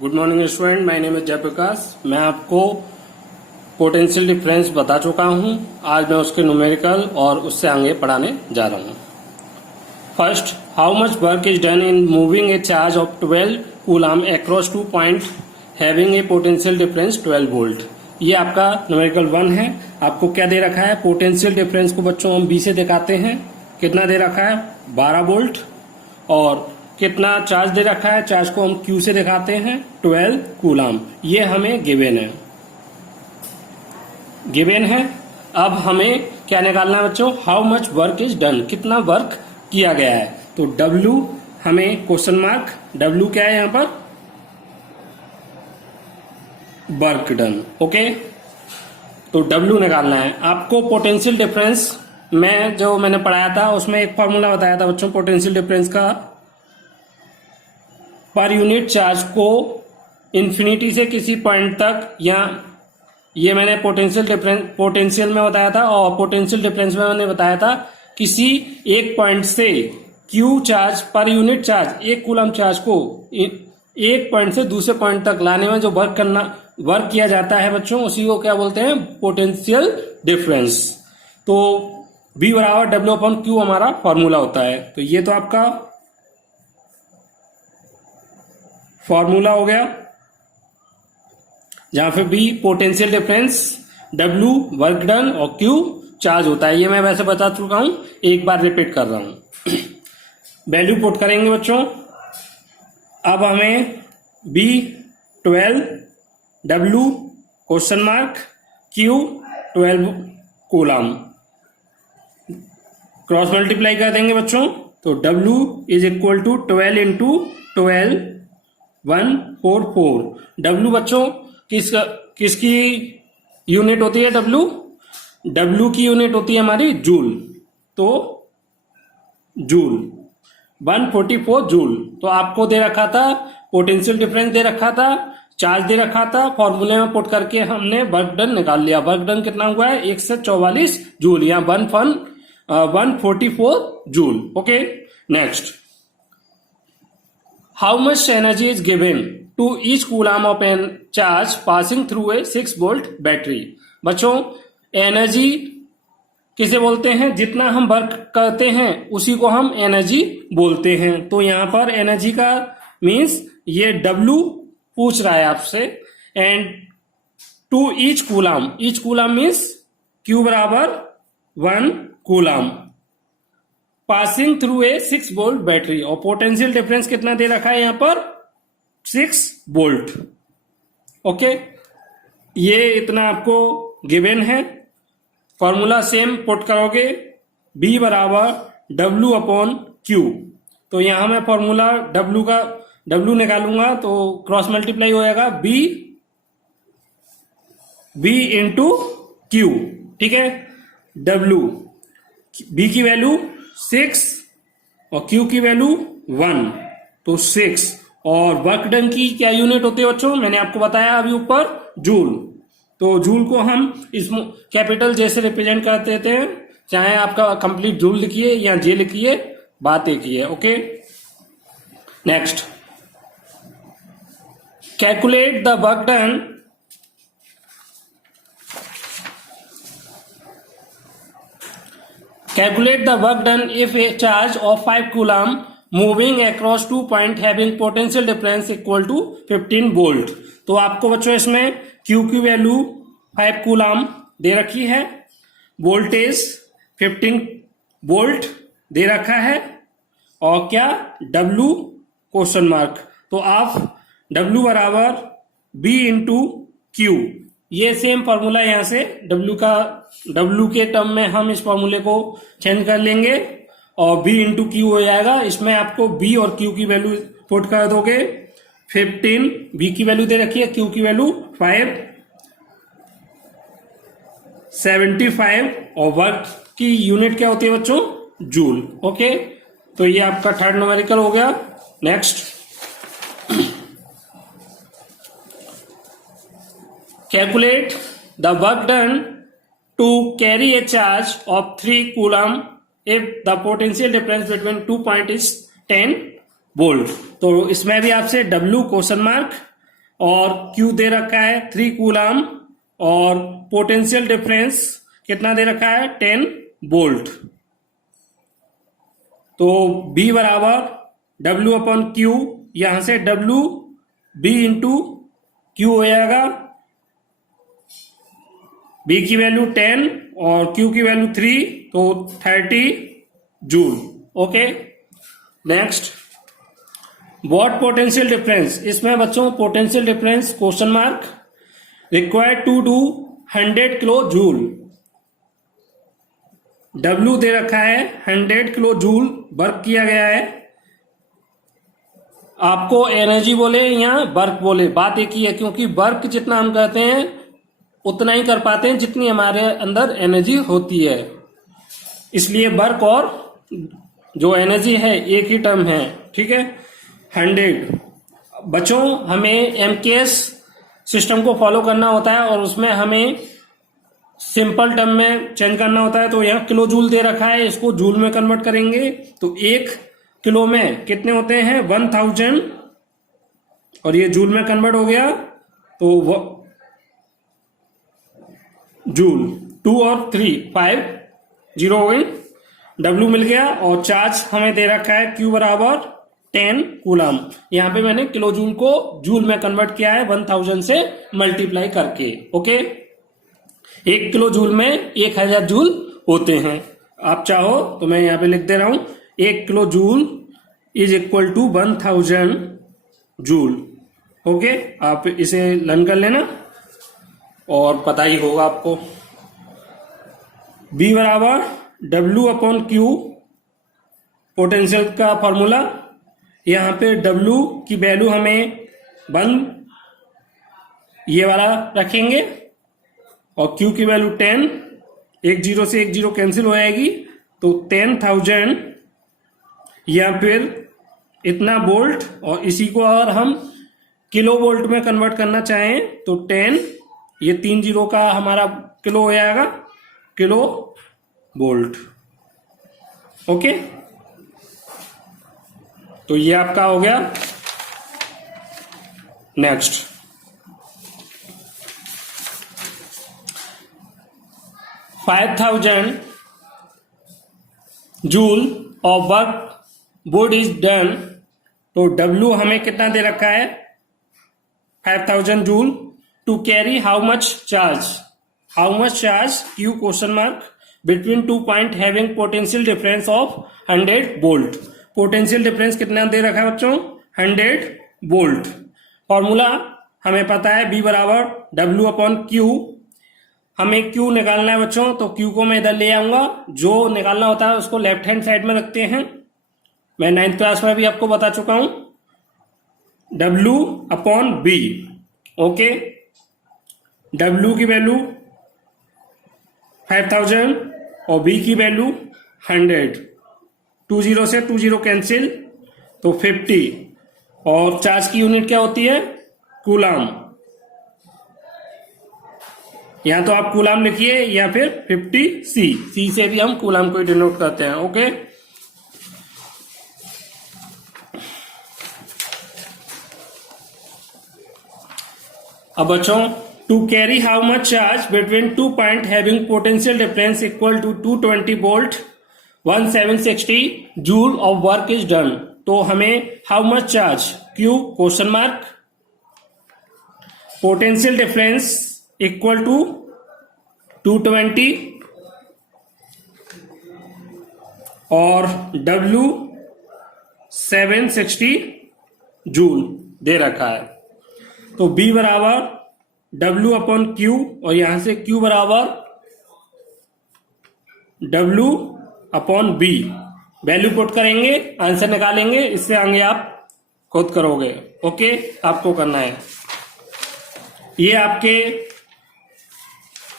Good morning student, my name is Jayaprakash. मैं आपको potential difference बता चुका हूं। आज मैं उसके न्यूमेरिकल और उससे आगे पढ़ाने जा रहा हूं। First, how much work is done in moving A charge of 12 coulomb across 2 point having a potential difference 12 volt. ये आपका न्यूमेरिकल 1 है। आपको क्या दे रखा है? पोटेंशियल डिफरेंस को बच्चों हम बी से दिखाते हैं। कितना दे रखा है? 12 वोल्ट। और कितना चार्ज दे रखा है? चार्ज को हम क्यू से दिखाते हैं 12 कूलम। ये हमें गिवन है। अब हमें क्या निकालना है बच्चों? How much work is done, कितना वर्क किया गया है। तो W हमें क्वेश्चन मार्क, W क्या है यहां पर? Work done. ओके, तो W निकालना है आपको। पोटेंशियल डिफरेंस में जो मैंने पढ़ाया था उसमें एक फॉर्मूला बताया था बच्चों पोटेंशियल डिफरेंस का। पर यूनिट चार्ज को इंफिनिटी से किसी पॉइंट तक, या ये मैंने पोटेंशियल में बताया था, और पोटेंशियल डिफरेंस में मैंने बताया था किसी एक पॉइंट से Q charge per unit charge, एक कूलम चार्ज को एक पॉइंट से दूसरे पॉइंट तक लाने में जो वर्क किया जाता है बच्चों, उसी को क्या बोलते हैं? Potential difference. तो B बराबर W/Q हमारा फॉर्मूला होता है। तो ये तो आपका फॉर्मूला हो गया, जहां पे B potential difference, W work done और Q चार्ज होता है। ये मैं वैसे बता चुका हूं, एक बार रिपीट कर रहा हूं। वैल्यू पुट करेंगे बच्चों। अब हमें B 12, W question mark, Q 12 coulomb cross multiply कर देंगे बच्चों। तो W is equal to 12 into 12 144। W बच्चों किसकी यूनिट होती है? W की यूनिट होती है हमारी जूल। तो जूल 144 जूल। तो आपको दे रखा था पोटेंशियल डिफरेंस, दे रखा था चार्ज, दे रखा था। फॉर्मूले में पुट करके हमने वर्क डन निकाल लिया। वर्क डन कितना हुआ है? 144 जूल, या 144 joule. Okay, next, how much energy is given to each coulomb of a charge passing through a 6 volt battery। बच्चों, एनर्जी किसे बोलते हैं? जितना हम वर्क करते हैं उसी को हम एनर्जी बोलते हैं। तो यहां पर एनर्जी का मीन्स ये W पूछ रहा है आपसे। And to each coulomb means Q बराबर 1 coulomb passing through a 6 volt battery. और पोटेंशियल डिफरेंस कितना दे रखा है यहां पर? 6 वोल्ट। ओके, ये इतना आपको गिवन है। फॉर्मूला सेम पुट करोगे, B बराबर W/Q। तो यहां मैं फॉर्मूला W निकालूंगा तो क्रॉस मल्टीप्लाई हो जाएगा B इंटू Q। ठीक है, B की वैल्यू 6 और Q की वैल्यू 1, तो 6। और वर्क डन की क्या यूनिट होती है बच्चों? मैंने आपको बताया अभी ऊपर, जूल। तो जूल को हम इस कैपिटल जे से रिप्रेजेंट कर देते हैं। चाहे आपका कंप्लीट जूल लिखिए या जे लिखिए, बात एक ही है। Okay, next, calculate the work done Calculate the work done if a charge of 5 coulomb moving across 2 point having potential difference equal to 15 volt। तो आपको बच्चों इसमें Q की वैल्यू 5 कूलम दे रखी है, वोल्टेज 15 वोल्ट दे रखा है, और क्या? W question mark. तो आप W बराबर B इंटू Q। ये सेम फॉर्मूला यहां से W के टर्म में हम इस फॉर्मूले को चेंज कर लेंगे और B इंटू Q हो जाएगा। इसमें आपको B और Q की वैल्यू पुट कर दोगे। 15 B की वैल्यू दे रखी है, Q की वैल्यू 5, 75, और वर्क की यूनिट क्या होती है बच्चों? जूल। ओके, तो ये आपका थर्ड न्यूमेरिकल हो गया। Next, calculate the work done to carry a charge of 3 coulomb if the potential difference between 2 points is 10 volt. तो इसमें भी आपसे W क्वेश्चन मार्क और Q दे रखा है 3 कूलम और पोटेंशियल डिफरेंस कितना दे रखा है 10 वोल्ट। तो B बराबर W अपॉन Q, यहां से W B इंटू Q हो जाएगा। B की वैल्यू 10 और Q की वैल्यू 3, तो 30 joule. Okay, next what potential difference, इसमें बच्चों potential difference question mark required to do 100 kilo joule. W दे रखा है 100 किलो जूल वर्क किया गया है। आपको एनर्जी बोले या वर्क बोले, बात एक ही है, क्योंकि वर्क जितना हम करते हैं उतना ही कर पाते हैं जितनी हमारे अंदर एनर्जी होती है। इसलिए वर्क और जो एनर्जी है एक ही टर्म है, ठीक है। 100 बच्चों, हमें एमकेएस सिस्टम को फॉलो करना होता है और उसमें हमें सिंपल टर्म में चेंज करना होता है। तो यहाँ किलो जूल दे रखा है, इसको जूल में कन्वर्ट करेंगे तो 1 किलो में कितने होते हैं 1000, और ये जूल में कन्वर्ट हो गया तो जूल 2 और 3 5 0 हो गई। W मिल गया और चार्ज हमें दे रखा है Q बराबर 10 कूलम। यहां पे मैंने किलो जूल को जूल में कन्वर्ट किया है 1000 से मल्टीप्लाई करके। ओके, 1 किलो जूल में 1000 जूल होते हैं। आप चाहो तो मैं यहां पे लिख दे रहा हूं 1 kilo joule is equal to 1000 joule. Okay, आप इसे लर्न कर लेना और पता ही होगा आपको। B बराबर W अपॉन Q, पोटेंशियल का फॉर्मूला। यहां पे W की वैल्यू हमें 1 ये वाला रखेंगे और Q की वैल्यू 10, 1 0 से 1 0 कैंसिल हो जाएगी, तो 10,000 या फिर इतना वोल्ट, और इसी को अगर हम किलो वोल्ट में कन्वर्ट करना चाहें तो 10, ये 3 0 का हमारा किलो हो जाएगा, किलो वोल्ट। ओके, तो ये आपका हो गया। Next, $5,000 joule of work would is done, तो W हमें कितना दे रखा है 5000 joule. To carry how much charge, Q question mark between 2 point having potential difference of 100 volt. Potential difference कितना दे रखा है बच्चों 100 वोल्ट। फॉर्मूला हमें पता है B बराबर W अपॉन Q। हमें Q निकालना है बच्चों, तो Q को मैं इधर ले आऊंगा, जो निकालना होता है उसको लेफ्ट हैंड साइड में रखते हैं। मैं 9th क्लास में भी आपको बता चुका हूं, W upon B। Okay, W की वैल्यू 5000 और B की वैल्यू 100, 2 0 से 2 0 कैंसिल, तो 50, और चार्ज की यूनिट क्या होती है कूलम। या तो आप कूलम लिखिए या फिर 50C से भी हम कूलम को डिनोट करते हैं। ओके, अब बच्चों, to carry how much charge between 2 point having potential difference equal to 220 volt 1760 joule of work is done. तो हमें how much charge Q question mark, potential difference equal to 220 और W 760 joule दे रखा है। तो B बराबर W upon Q, और यहां से Q बराबर W upon B। Value put करेंगे, आंसर निकालेंगे, इससे आगे आप खुद करोगे। ओके, आपको करना है। ये आपके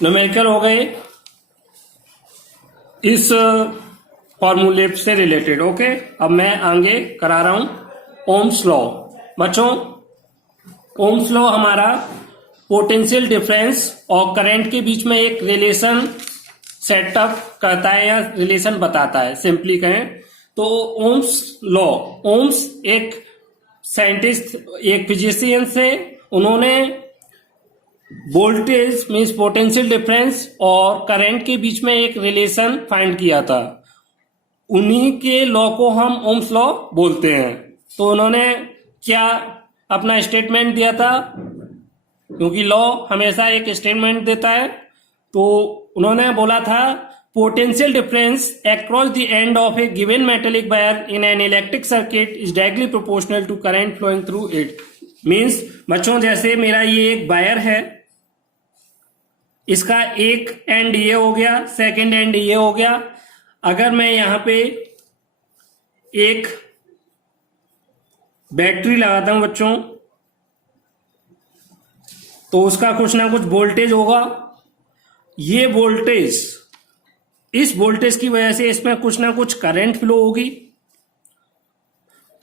न्यूमेरिकल हो गए इस फॉर्मूले से रिलेटेड। ओके, अब मैं आगे करा रहा हूं ओम्स लॉ। बच्चों, ओम्स लॉ हमारा पोटेंशियल डिफरेंस और करंट के बीच में एक रिलेशन सेटअप करता है या रिलेशन बताता है, सिंपली कहें तो ओम्स लॉ। ओम्स एक साइंटिस्ट, एक फिजिशियन से उन्होंने वोल्टेज मीन्स पोटेंशियल डिफरेंस और करंट के बीच में एक रिलेशन फाइंड किया था। उन्हीं के लॉ को हम ओम्स लॉ बोलते हैं। तो उन्होंने क्या अपना स्टेटमेंट दिया था, क्योंकि लॉ हमेशा एक स्टेटमेंट देता है, तो उन्होंने बोला था potential difference across the end of a given metallic wire in an electric circuit is directly proportional to current flowing through it. Means बच्चों, जैसे मेरा ये एक वायर है, इसका एक एंड ये हो गया, सेकंड एंड ये हो गया। अगर मैं यहां पे एक बैटरी लगाता हूं बच्चों, तो उसका कुछ ना कुछ वोल्टेज होगा। ये वोल्टेज, इस वोल्टेज की वजह से इसमें कुछ ना कुछ करंट फ्लो होगी।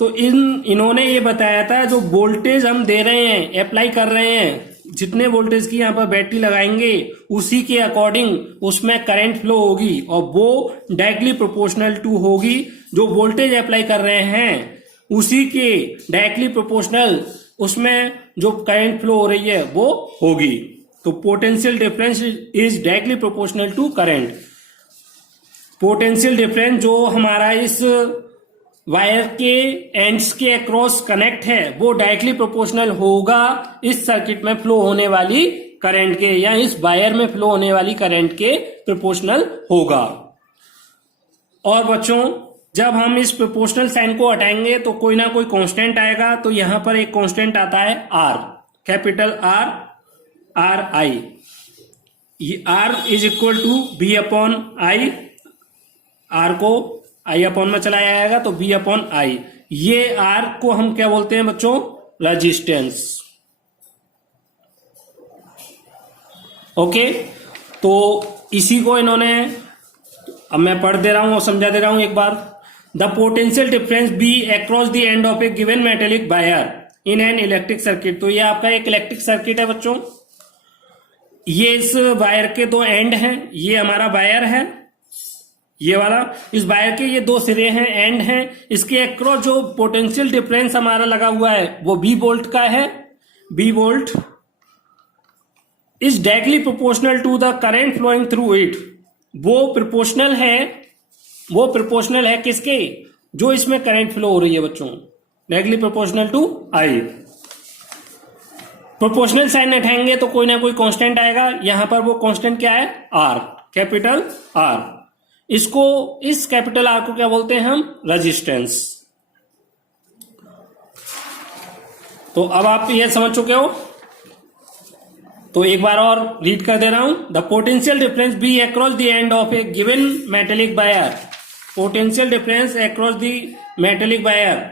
तो इन्होंने ये बताया था जो वोल्टेज हम दे रहे हैं, अप्लाई कर रहे हैं, जितने वोल्टेज की यहां पर बैटरी लगाएंगे उसी के अकॉर्डिंग उसमें करंट फ्लो होगी, और वो डायरेक्टली प्रोपोर्शनल टू होगी जो वोल्टेज अप्लाई कर रहे हैं उसी के डायरेक्टली प्रोपोर्शनल उसमें जो करंट फ्लो हो रही है वो होगी। तो potential difference is directly proportional to current. Potential difference जो हमारा इस वायर के एंड्स के अक्रॉस कनेक्ट है वो डायरेक्टली प्रोपोर्शनल होगा इस सर्किट में फ्लो होने वाली करंट के, या इस वायर में फ्लो होने वाली करंट के प्रोपोर्शनल होगा। और बच्चों, जब हम इस प्रोपोर्शनल साइन को हटाएंगे तो कोई ना कोई कांस्टेंट आएगा। तो यहां पर एक कांस्टेंट आता है R, capital R, R I. ये R is equal to B upon I, R को आई अपॉन में चलाया जाएगा तो बी अपॉन आई। ये आर को हम क्या बोलते हैं बच्चों? रेजिस्टेंस। ओके, तो इसी को इन्होंने, अब मैं पढ़ दे रहा हूं और समझा दे रहा हूं एक बार। The potential difference B across the end of a given metallic wire in an electric circuit. तो ये आपका एक इलेक्ट्रिक सर्किट है बच्चों। ये इस वायर के दो एंड हैं, ये हमारा वायर है ये वाला, इस वायर के ये दो सिरे हैं, एंड हैं। इसके अक्रॉस जो पोटेंशियल डिफरेंस हमारा लगा हुआ है वो बी वोल्ट का है। B volt is directly proportional to the current flowing through it. वो प्रोपोर्शनल है किसके? जो इसमें करंट फ्लो हो रही है बच्चों, directly proportional to I. Proportional sign हटाएंगे तो कोई ना कोई कांस्टेंट आएगा। यहां पर वो कांस्टेंट क्या है? R, capital R. इसको, इस कैपिटल आर को क्या बोलते हैं हम? रेजिस्टेंस। तो अब आप ये समझ चुके हो, तो एक बार और रीड कर दे रहा हूं। The potential difference B across the end of a given metallic wire, potential difference across the metallic wire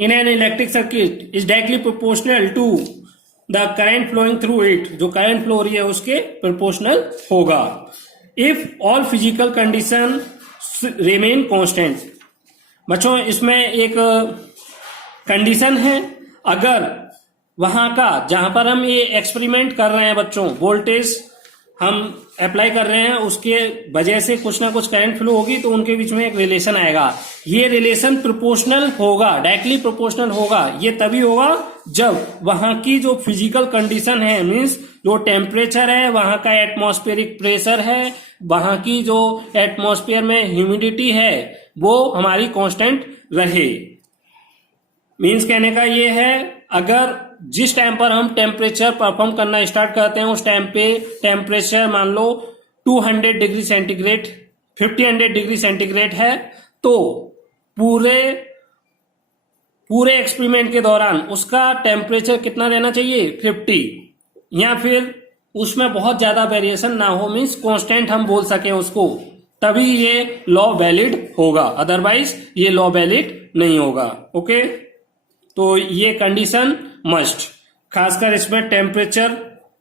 in an electric circuit is directly proportional to the current flowing through it. जो current flow हो रही है उसके proportional होगा। If all physical condition remain constant. बच्चों, इसमें एक condition है, अगर वहां का, जहां पर हम ये एक्सपेरिमेंट कर रहे हैं बच्चों, वोल्टेज हम अप्लाई कर रहे हैं, उसके वजह से कुछ ना कुछ करंट फ्लो होगी, तो उनके बीच में एक रिलेशन आएगा। ये रिलेशन प्रोपोर्शनल होगा, डायरेक्टली प्रोपोर्शनल होगा। ये तभी होगा जब वहां की जो फिजिकल कंडीशन है, मीन्स जो टेम्परेचर है, वहां का एटमॉस्फेरिक प्रेशर है, वहां की जो एटमॉस्फेयर में ह्यूमिडिटी है, वो हमारी कांस्टेंट रहे। मीन्स कहने का ये है, अगर जिस टाइम पर हम टेम्परेचर परफॉर्म करना स्टार्ट करते हैं उस टाइम पे टेम्परेचर मान लो 200 डिग्री सेंटीग्रेड, 1500 डिग्री सेंटीग्रेड है, तो पूरे एक्सपेरिमेंट के दौरान उसका टेम्परेचर कितना रहना चाहिए? 50, या फिर उसमें बहुत ज्यादा वेरिएशन ना हो, मीन्स कांस्टेंट हम बोल सके उसको, तभी ये लॉ वैलिड होगा, अदरवाइज ये लॉ वैलिड नहीं होगा। ओके, तो ये कंडीशन मस्ट, खासकर इसमें टेम्परेचर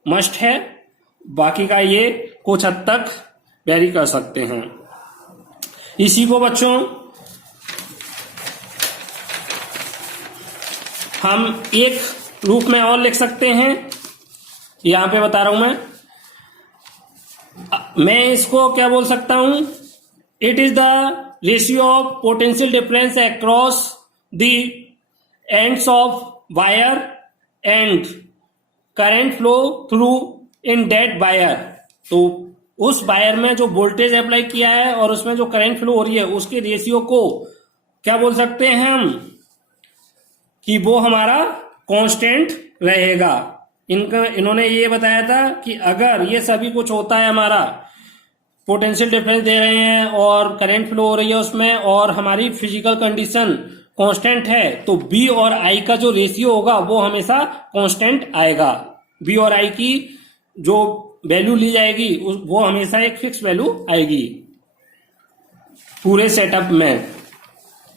मस्ट है, बाकी का ये कुछ हद तक वेरी कर सकते हैं। इसी को बच्चों हम एक रूप में और लिख सकते हैं, यहां पे बता रहा हूं मैं इसको क्या बोल सकता हूं? It is the ratio of potential difference across the ends of wire and current flow through in that wire, तो उस वायर में जो वोल्टेज अप्लाई किया है और उसमें जो करंट फ्लो हो रही है उसके रेशियो को क्या बोल सकते हैं हम, कि वो हमारा कांस्टेंट रहेगा। इन्होंने ये बताया था कि अगर ये सभी कुछ होता है, हमारा पोटेंशियल डिफरेंस दे रहे हैं और करंट फ्लो हो रही है उसमें, और हमारी फिजिकल कंडीशन कांस्टेंट है, तो बी और आई का जो रेशियो होगा वो हमेशा कांस्टेंट आएगा। बी और आई की जो वैल्यू ली जाएगी वो हमेशा एक फिक्स वैल्यू आएगी पूरे सेटअप में।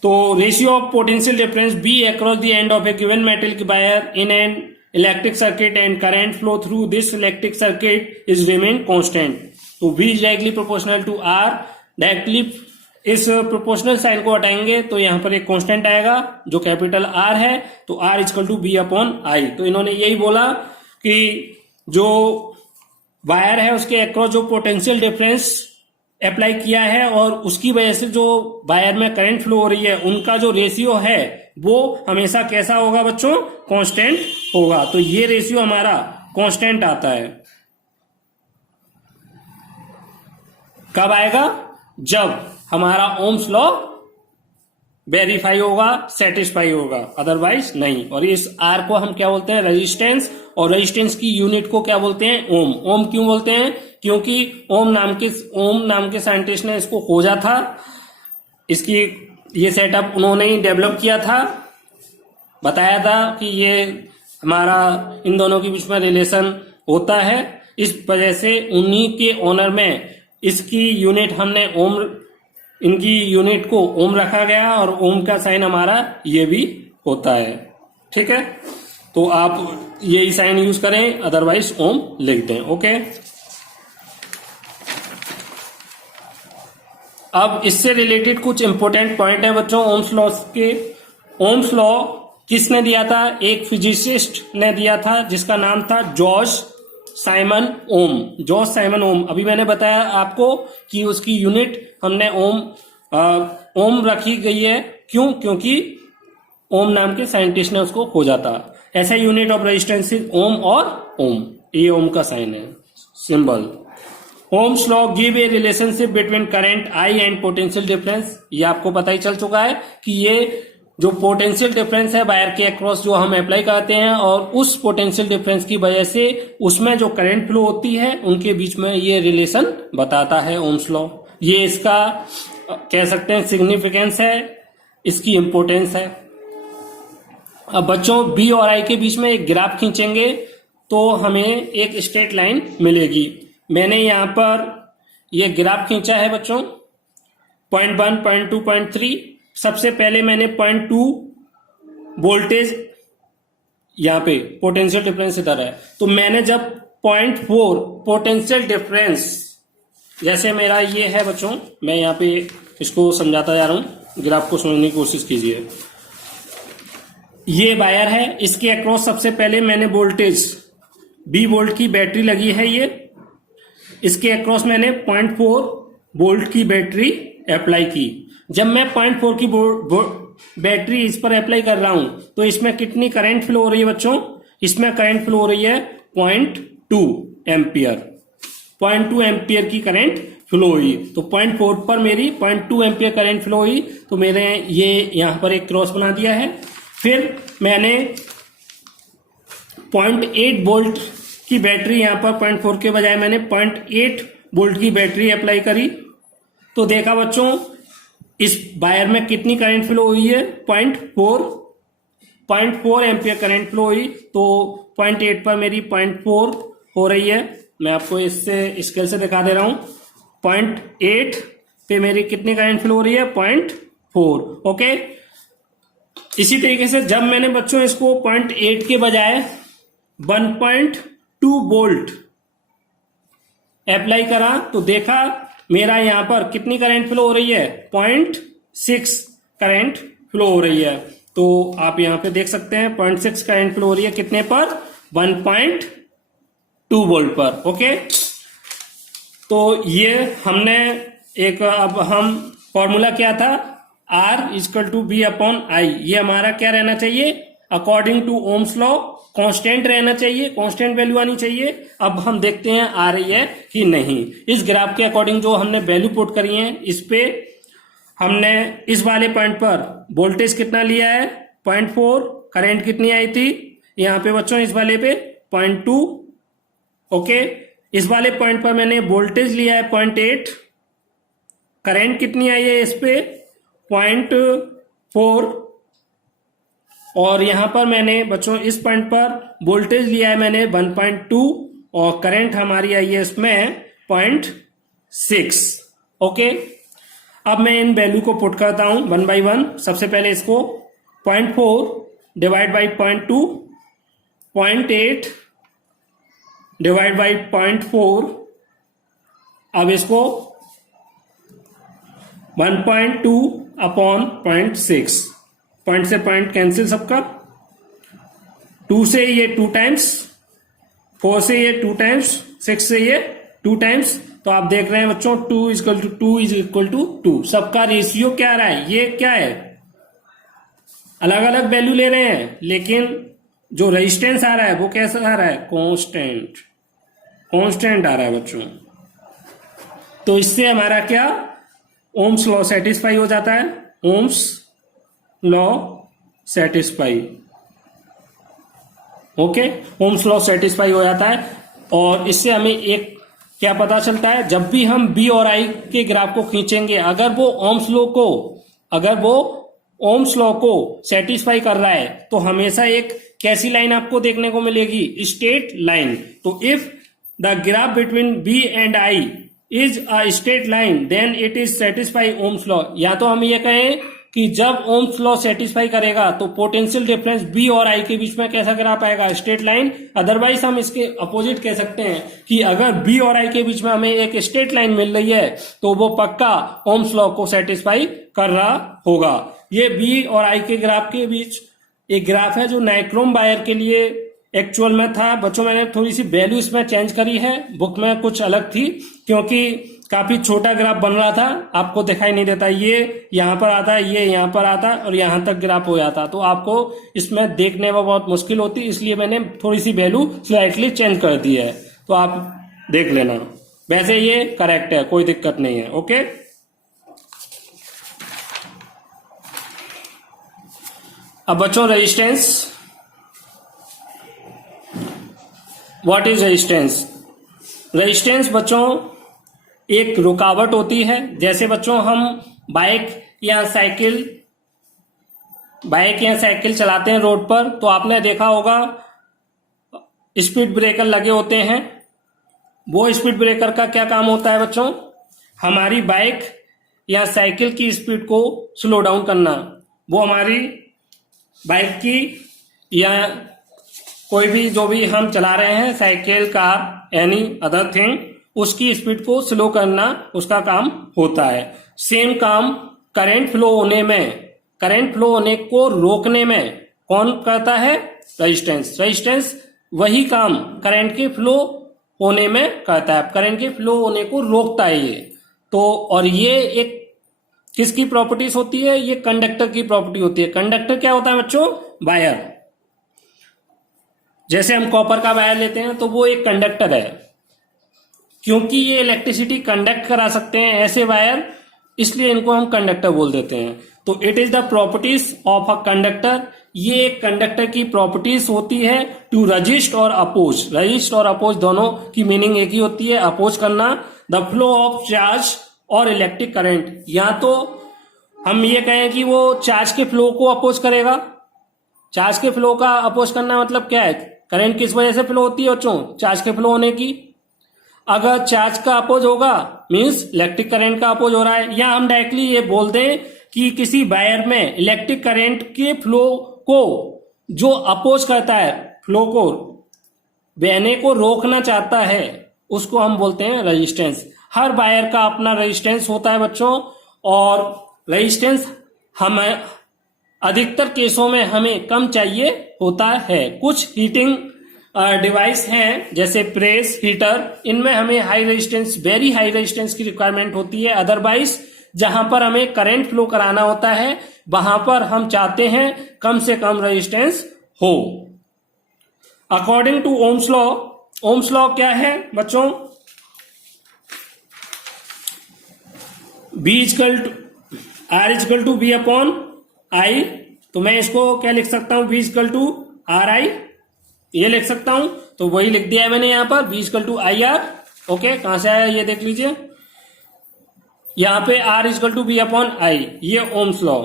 तो ratio of potential difference B across the end of a given metal wire in an electric circuit and current flow through this electric circuit is remain constant. तो V इज directly proportional to R। Directly इस proportional sign को हटाएंगे तो यहां पर एक constant आएगा जो कैपिटल R है, तो R equal to B upon I। तो इन्होंने यही बोला कि जो वायर है उसके अक्रॉस जो पोटेंशियल डिफरेंस अप्लाई किया है और उसकी वजह से जो वायर में करंट फ्लो हो रही है उनका जो रेशियो है वो हमेशा कैसा होगा बच्चों, कांस्टेंट होगा। तो ये रेशियो हमारा कांस्टेंट आता है। कब आएगा, जब हमारा ओम्स लॉ वेरीफाई होगा, सेटिस्फाई होगा, अदरवाइज नहीं। और इस आर को हम क्या बोलते हैं, रेजिस्टेंस, और रेजिस्टेंस की यूनिट को क्या बोलते हैं, ओम। ओम क्यों बोलते हैं, क्योंकि ओम नाम के साइंटिस्ट ने इसको खोजा था, इसकी ये सेटअप उन्होंने ही डेवलप किया था, बताया था कि ये हमारा इन दोनों के बीच में रिलेशन होता है। इस वजह से उन्हीं के ऑनर में इसकी यूनिट हमने ओम, इनकी यूनिट को ओम रखा गया और ओम का साइन हमारा ये भी होता है। ठीक है, तो आप यही साइन यूज करें, अदरवाइज ओम लिख दें। ओके, अब इससे रिलेटेड कुछ इंपॉर्टेंट पॉइंट है बच्चों ओम्स लॉ के। ओम्स लॉ किसने दिया था, एक फिजिसिस्ट ने दिया था जिसका नाम था जॉर्ज साइमन ओम। जॉर्ज साइमन ओम, अभी मैंने बताया आपको कि उसकी यूनिट हमने ओम रखी गई है। क्यों, क्योंकि ओम नाम के साइंटिस्ट ने उसको खोजा था। ऐसा यूनिट ऑफ रेजिस्टेंस ओम और ओम, ये ओम का साइन है, symbol. Ohm's law give a relationship between current I and potential difference. ये आपको पता ही चल चुका है कि ये जो पोटेंशियल डिफरेंस है वायर के अक्रॉस जो हम अप्लाई करते हैं और उस पोटेंशियल डिफरेंस की वजह से उसमें जो करंट फ्लो होती है उनके बीच में ये रिलेशन बताता है ओम्स लॉ। ये इसका कह सकते हैं सिग्निफिकेंस है, इसकी इंपोर्टेंस है। अब बच्चों बी और आई के बीच में एक ग्राफ खींचेंगे तो हमें एक स्ट्रेट लाइन मिलेगी। मैंने यहां पर ये ग्राफ खींचा है बच्चों, 0.1, 0.2, 0.3। सबसे पहले मैंने 0.2 वोल्टेज यहां पे पोटेंशियल डिफरेंस इधर है, तो मैंने जब 0.4 पोटेंशियल डिफरेंस, जैसे मेरा ये है बच्चों, मैं यहां पे इसको समझाता जा रहा हूं, ग्राफ को समझने की कोशिश कीजिए। ये वायर है, इसके अक्रॉस सबसे पहले मैंने वोल्टेज 20 वोल्ट की बैटरी लगी है, ये इसके अक्रॉस मैंने 0.4 वोल्ट की बैटरी अप्लाई की। जब मैं 0.4 की बैटरी इस पर अप्लाई कर रहा हूं तो इसमें कितनी करंट फ्लो हो रही है बच्चों, इसमें करंट फ्लो हो रही है 0.2 एम्पियर। 0.2 एम्पियर की करंट फ्लो हुई, तो 0.4 पर मेरी 0.2 एम्पियर करंट फ्लो हुई, तो मैंने ये यहां पर एक क्रॉस बना दिया है। फिर मैंने 0.8 वोल्ट की बैटरी यहां पर 0.4 के बजाय मैंने 0.8 वोल्ट की बैटरी अप्लाई करी, तो देखा बच्चों इस वायर में कितनी करंट फ्लो हुई है, 0.4 एम्पियर करंट फ्लो हुई, तो 0.8 पर मेरी 0.4 हो रही है। मैं आपको इससे स्केल से दिखा दे रहा हूं, 0.8 पे मेरी कितनी करंट फ्लो हो रही है, 0.4। ओके, इसी तरीके से जब मैंने बच्चों इसको 0.8 के बजाय 1.2 वोल्ट अप्लाई करा तो देखा मेरा यहां पर कितनी करंट फ्लो हो रही है, 0.6 करंट फ्लो हो रही है। तो आप यहां पे देख सकते हैं 0.6 करंट फ्लो हो रही है कितने पर, 1.2 वोल्ट पर। ओके, तो ये हमने एक, अब हम फॉर्मूला क्या था, R equal to B upon I, ये हमारा क्या रहना चाहिए, according to Ohm's law constant रहना चाहिए, कांस्टेंट वैल्यू आनी चाहिए। अब हम देखते हैं आ रही है कि नहीं। इस ग्राफ के अकॉर्डिंग जो हमने वैल्यू पुट करी है, इस पे हमने इस वाले पॉइंट पर वोल्टेज कितना लिया है 0.4, करंट कितनी आई थी यहाँ पे बच्चों इस वाले पे 0.2, ओके। इस वाले पॉइंट पर मैंने वोल्टेज लिया है 0.8, करंट कितनी आई है इस पे 0.4, और यहां पर मैंने बच्चों इस पॉइंट पर वोल्टेज लिया है मैंने 1.2 और करंट हमारी आई है इसमें 0.6, ओके। अब मैं इन वैल्यू को पुट करता हूं वन बाई वन। सबसे पहले इसको 0.4 डिवाइड बाई 0.2, 0.8 डिवाइड बाई 0.4, अब इसको 1.2 अपॉन 0.6, पॉइंट से पॉइंट कैंसिल सबका, 2 से ये 2 टाइम्स, 4 से ये 2 टाइम्स, 6 से ये 2 टाइम्स। तो आप देख रहे हैं बच्चों 2 इज इक्वल टू 2। सबका रेशियो क्या आ रहा है, ये क्या है, अलग अलग वैल्यू ले रहे हैं, लेकिन जो रेजिस्टेंस आ रहा है वो कैसा आ रहा है, कांस्टेंट, कांस्टेंट आ रहा है बच्चों। तो इससे हमारा क्या ओम्स लॉ सेटिस्फाई हो जाता है, Ohm's law satisfy, okay, Ohm's law satisfy हो जाता है। और इससे हमें एक क्या पता चलता है, जब भी हम बी और आई के ग्राफ को खींचेंगे, अगर वो ओम्स लॉ को सेटिस्फाई कर रहा है तो हमेशा एक कैसी लाइन आपको देखने को मिलेगी, स्ट्रेट लाइन। तो if the graph between B and I is a straight line then it is satisfy Ohm's law. या तो हम ये कहें कि जब ओम्स लॉ सेटिस्फाई करेगा तो पोटेंशियल डिफरेंस बी और आई के बीच में कैसा ग्राफ आएगा, स्ट्रेट लाइन। अदरवाइज हम इसके अपोजिट कह सकते हैं कि अगर बी और आई के बीच में हमें एक स्ट्रेट लाइन मिल रही है तो वो पक्का ओम्स लॉ को सेटिस्फाई कर रहा होगा। ये बी और आई के ग्राफ के बीच एक ग्राफ है जो नाइक्रोम वायर के लिए एक्चुअल में था बच्चों। मैंने थोड़ी सी वैल्यू इसमें चेंज करी है, बुक में कुछ अलग थी क्योंकि काफी छोटा ग्राफ बन रहा था, आपको दिखाई नहीं देता, ये यहां पर आता है, ये यहां पर आता है और यहां तक ग्राफ हो जाता, तो आपको इसमें देखने में बहुत मुश्किल होती, इसलिए मैंने थोड़ी सी वैल्यू स्लाइटली चेंज कर दी है, तो आप देख लेना। वैसे ये करेक्ट है, कोई दिक्कत नहीं है, ओके। अब बच्चों resistance, what is resistance? Resistance बच्चों एक रुकावट होती है। जैसे बच्चों हम बाइक या साइकिल चलाते हैं रोड पर, तो आपने देखा होगा स्पीड ब्रेकर लगे होते हैं। वो स्पीड ब्रेकर का क्या काम होता है बच्चों, हमारी बाइक या साइकिल की स्पीड को स्लो डाउन करना। वो हमारी बाइक की या कोई भी जो भी हम चला रहे हैं, cycle, car, any other thing, उसकी स्पीड को स्लो करना उसका काम होता है। सेम काम करंट फ्लो होने को रोकने में कौन करता है, रेजिस्टेंस। रेजिस्टेंस वही काम करंट के फ्लो होने में करता है, करंट के फ्लो होने को रोकता है ये। तो और ये एक किसकी प्रॉपर्टीज होती है, ये कंडक्टर की प्रॉपर्टी होती है। कंडक्टर क्या होता है बच्चों, वायर। जैसे हम कॉपर का वायर लेते हैं तो वो एक कंडक्टर है, क्योंकि ये इलेक्ट्रिसिटी कंडक्ट करा सकते हैं ऐसे वायर, इसलिए इनको हम कंडक्टर बोल देते हैं। तो it is the properties of a conductor. ये एक कंडक्टर की प्रॉपर्टीज होती है टू रजिस्ट और अपोज। रजिस्ट और अपोज दोनों की मीनिंग एक ही होती है, अपोज करना द फ्लो ऑफ चार्ज और इलेक्ट्रिक करंट। या तो हम ये कहें कि वो चार्ज के फ्लो को अपोज करेगा। चार्ज के फ्लो का अपोज करना मतलब क्या है, करंट किस वजह से फ्लो होती है बच्चों, चार्ज के फ्लो होने की। अगर चार्ज का अपोज होगा मींस इलेक्ट्रिक करंट का अपोज हो रहा है। या हम डायरेक्टली ये बोल दें कि किसी वायर में इलेक्ट्रिक करंट के फ्लो को जो अपोज करता है, फ्लो को बहने को रोकना चाहता है, उसको हम बोलते हैं रेजिस्टेंस। हर वायर का अपना रेजिस्टेंस होता है बच्चों, और रेजिस्टेंस हमें अधिकतर केसों में हमें कम चाहिए होता है। कुछ हीटिंग डिवाइस हैं जैसे प्रेस हीटर, इनमें हमें high resistance, very high resistance की रिक्वायरमेंट होती है। अदरवाइज जहां पर हमें करंट फ्लो कराना होता है वहां पर हम चाहते हैं कम से कम रेजिस्टेंस हो। अकॉर्डिंग टू ओम्स लॉ क्या है बच्चों? B is equal to R is equal to B upon I। तो मैं इसको क्या लिख सकता हूं? B इजकल टू RI, ये लिख सकता हूं। तो वही लिख दिया है मैंने यहां पर, B is equal to IR। Okay, कहां से आया ये देख लीजिए। यहां पे R is equal to B upon I, ये ओम्स लॉ।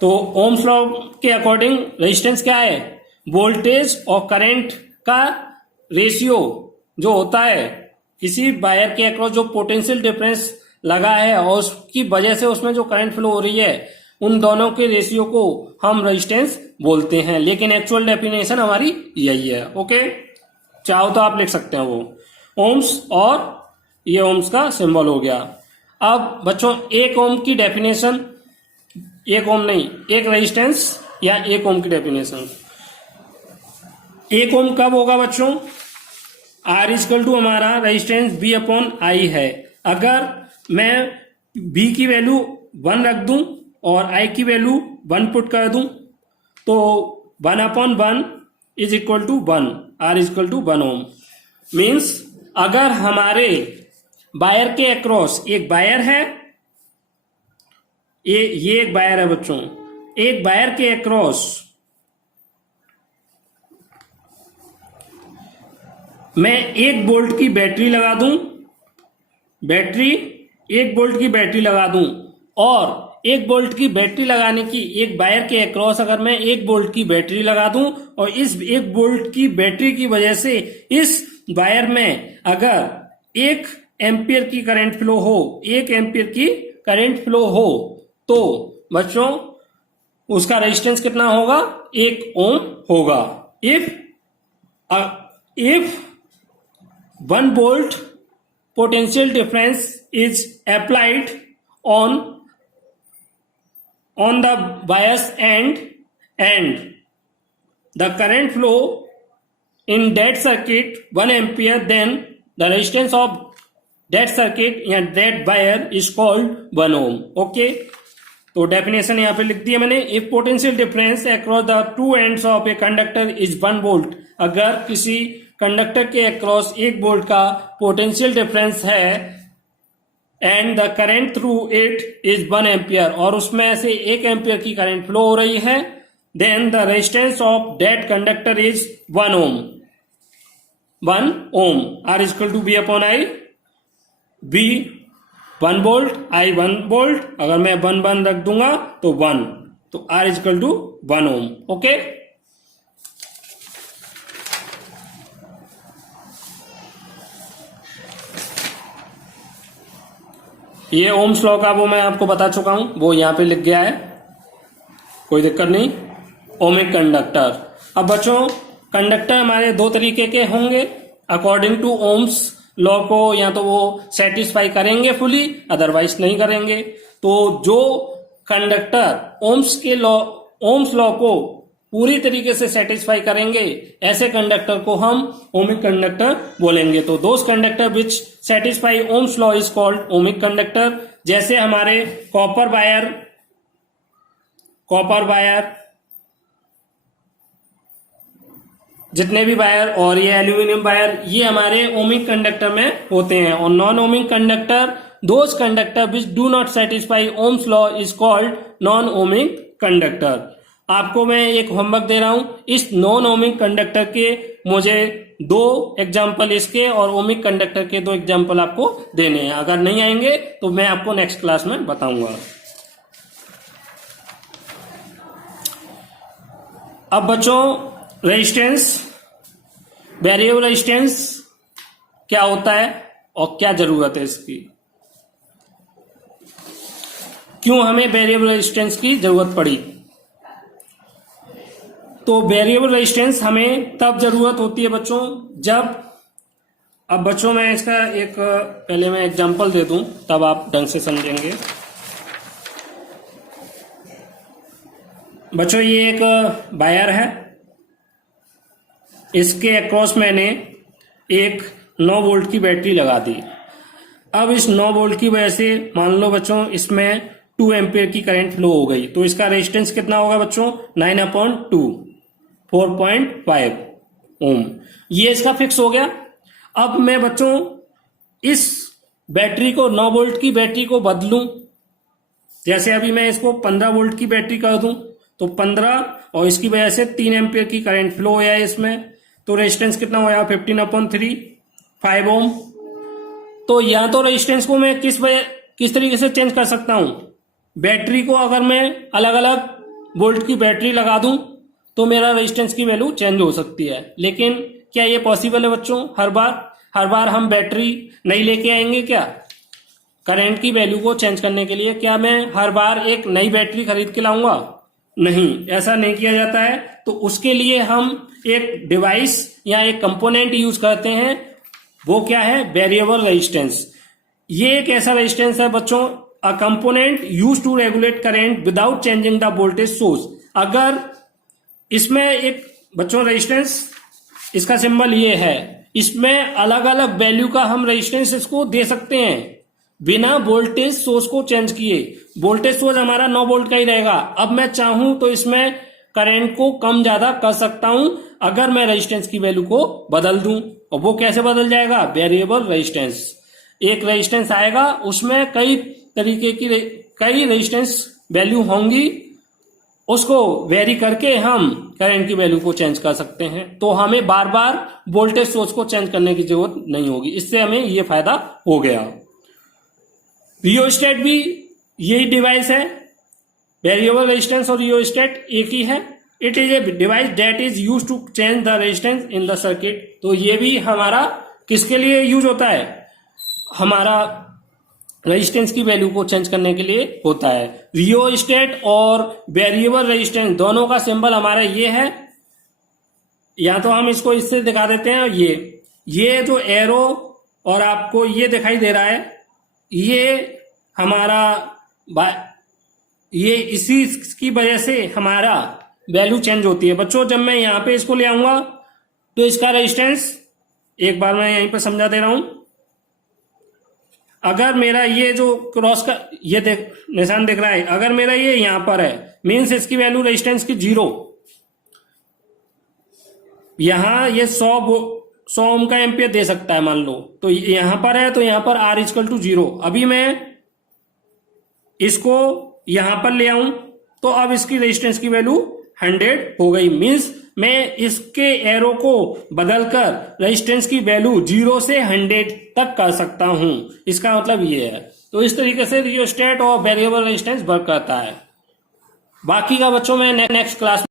तो ओम्स लॉ के अकॉर्डिंग रेजिस्टेंस क्या है? वोल्टेज और करंट का रेशियो जो होता है, किसी वायर के अक्रॉस जो पोटेंशियल डिफरेंस लगा है और उसकी वजह से उसमें जो करंट फ्लो हो रही है, उन दोनों के रेशियो को हम रेजिस्टेंस बोलते हैं। लेकिन एक्चुअल डेफिनेशन हमारी यही है। ओके, चाहो तो आप लिख सकते हैं वो ओम्स, और ये ओम्स का सिंबल हो गया। अब बच्चों एक ओम की डेफिनेशन, एक ओम नहीं, एक रेजिस्टेंस या एक ओम की डेफिनेशन। एक ओम कब होगा बच्चों? R इजकल टू हमारा रेजिस्टेंस B अपॉन I है। अगर मैं B की वैल्यू 1 रख दूं और I की वैल्यू 1 पुट कर दूं, तो 1 upon 1 is equal to 1, R is equal to 1 ohm. Means अगर हमारे वायर के अक्रॉस एक वायर है, ये एक वायर है बच्चों, एक वायर के अक्रॉस मैं 1 वोल्ट की बैटरी लगा दूं, 1 वोल्ट की बैटरी लगा दूं, और 1 वोल्ट की बैटरी लगाने की, एक वायर के अक्रॉस अगर मैं 1 वोल्ट की बैटरी लगा दूं और इस 1 वोल्ट की बैटरी की वजह से इस वायर में अगर 1 एम्पियर की करंट फ्लो हो, 1 एम्पियर की करंट फ्लो हो, तो बच्चों उसका रेजिस्टेंस कितना होगा? 1 ओम होगा। If 1 volt potential difference is applied on the bias end and the current flow in that circuit 1 ampere, then the resistance of that circuit and that wire is called 1 ohm. Okay, तो definition यहां पे लिख दी है मैंने। If potential difference across the two ends of a conductor is 1 volt, अगर किसी conductor के across 1 volt का पोटेंशियल डिफरेंस है and the current through it is 1 ampere, और उसमें से 1 एम्पियर की करंट फ्लो हो रही है, then the resistance of that conductor is 1 ohm. 1 ohm, R equal to B upon I। B 1 volt, I 1 volt, अगर मैं 1 रख दूंगा तो 1, तो R equal to 1 ohm. Okay, ये ओम्स लॉ का वो मैं आपको बता चुका हूं, वो यहां पे लिख गया है, कोई दिक्कत नहीं। Ohmic conductor. अब बच्चों कंडक्टर हमारे 2 तरीके के होंगे अकॉर्डिंग टू ओम्स लॉ को, या तो वो सेटिस्फाई करेंगे फुली, अदरवाइज नहीं करेंगे। तो जो कंडक्टर ओम्स लॉ को पूरी तरीके से सेटिस्फाई करेंगे, ऐसे कंडक्टर को हम ओमिक कंडक्टर बोलेंगे। तो those conductor which satisfy Ohm's law is called ohmic conductor. जैसे हमारे कॉपर वायर, जितने भी वायर और ये एल्यूमिनियम वायर, ये हमारे ओमिक कंडक्टर में होते हैं। और non ohmic conductor, those conductor which do not satisfy Ohm's law is called non ohmic conductor. आपको मैं एक होमवर्क दे रहा हूं, इस नॉन ओमिक कंडक्टर के मुझे 2 एग्जाम्पल इसके और ओमिक कंडक्टर के 2 एग्जाम्पल आपको देने हैं। अगर नहीं आएंगे तो मैं आपको नेक्स्ट क्लास में बताऊंगा। अब बच्चों रेजिस्टेंस, वेरिएबल रेजिस्टेंस क्या होता है और क्या जरूरत है इसकी, क्यों हमें वेरिएबल रेजिस्टेंस की जरूरत पड़ी। तो वेरिएबल रेजिस्टेंस हमें तब जरूरत होती है बच्चों जब, अब बच्चों मैं इसका एक पहले मैं एग्जांपल दे दूं तब आप ढंग से समझेंगे। बच्चों ये एक वायर है, इसके अक्रॉस मैंने एक 9 वोल्ट की बैटरी लगा दी। अब इस 9 वोल्ट की वजह से मान लो बच्चों इसमें 2 एम्पियर की करंट फ्लो हो गई, तो इसका रेजिस्टेंस कितना होगा बच्चों? 9/2। 4.5 ओम। ये इसका फिक्स हो गया। अब मैं बच्चों इस बैटरी को 9 वोल्ट की बैटरी को बदलूं, जैसे अभी मैं इसको 15 वोल्ट की बैटरी कर दूं तो 15, और इसकी वजह से 3 एम्पियर की करंट फ्लो हो है इसमें, तो रेजिस्टेंस कितना हो 15/3 5 ओम। तो या तो रेजिस्टेंस को मैं किस तरीके से चेंज कर सकता हूं, बैटरी को अगर मैं अलग अलग वोल्ट की बैटरी लगा दूं तो मेरा रेजिस्टेंस की वैल्यू चेंज हो सकती है। लेकिन क्या ये पॉसिबल है बच्चों? हर बार हम बैटरी नहीं लेके आएंगे क्या करंट की वैल्यू को चेंज करने के लिए? क्या मैं हर बार एक नई बैटरी खरीद के लाऊंगा? नहीं, ऐसा नहीं किया जाता है। तो उसके लिए हम एक डिवाइस या एक कंपोनेंट यूज करते हैं, वो क्या है? Variable resistance. ये एक ऐसा रेजिस्टेंस है बच्चों, a component use to regulate current without changing the voltage source. अगर इसमें एक बच्चों रेजिस्टेंस, इसका सिंबल ये है, इसमें अलग अलग वैल्यू का हम रेजिस्टेंस इसको दे सकते हैं बिना वोल्टेज सोर्स को चेंज किए। वोल्टेज सोर्स हमारा 9 वोल्ट का ही रहेगा। अब मैं चाहूं तो इसमें करंट को कम ज्यादा कर सकता हूं अगर मैं रेजिस्टेंस की वैल्यू को बदल दूं। और वो कैसे बदल जाएगा? Variable resistance. एक रेजिस्टेंस आएगा, उसमें कई तरीके की कई रेजिस्टेंस वैल्यू होंगी, उसको वेरी करके हम करंट की वैल्यू को चेंज कर सकते हैं। तो हमें बार बार वोल्टेज सोर्स को चेंज करने की जरूरत नहीं होगी। इससे हमें ये फायदा हो गया। रियोस्टेट भी यही डिवाइस है, वेरिएबल रेजिस्टेंस और रियोस्टेट एक ही है। It is a device that is use to change the resistance in the circuit. तो ये भी हमारा किसके लिए यूज होता है? हमारा रेजिस्टेंस की वैल्यू को चेंज करने के लिए होता है। रियोस्टेट और वेरिएबल रेजिस्टेंस दोनों का सिंबल हमारा ये है, या तो हम इसको इससे दिखा देते हैं। ये जो एरो और आपको ये दिखाई दे रहा है, ये हमारा ये इसी की वजह से हमारा वैल्यू चेंज होती है। बच्चों जब मैं यहां पे इसको ले आऊंगा तो इसका रेजिस्टेंस, एक बार मैं यहीं पर समझा दे रहा हूं, अगर मेरा ये जो क्रॉस का ये निशान दिख रहा है, अगर मेरा ये यहां पर है, मीन्स इसकी वैल्यू रेजिस्टेंस की 0। यहां ये 100 ओम का एम्पियर दे सकता है मान लो, तो यहां पर है, तो यहां पर R = 0। अभी मैं इसको यहां पर ले आऊं तो अब इसकी रेजिस्टेंस की वैल्यू 100 हो गई। मीन्स मैं इसके एरो को बदलकर रेजिस्टेंस की वैल्यू 0 से 100 तक कर सकता हूं। इसका मतलब ये है। तो इस तरीके से रियोस्टेट और वेरिएबल रेजिस्टेंस वर्क करता है। बाकी का बच्चों में नेक्स्ट क्लास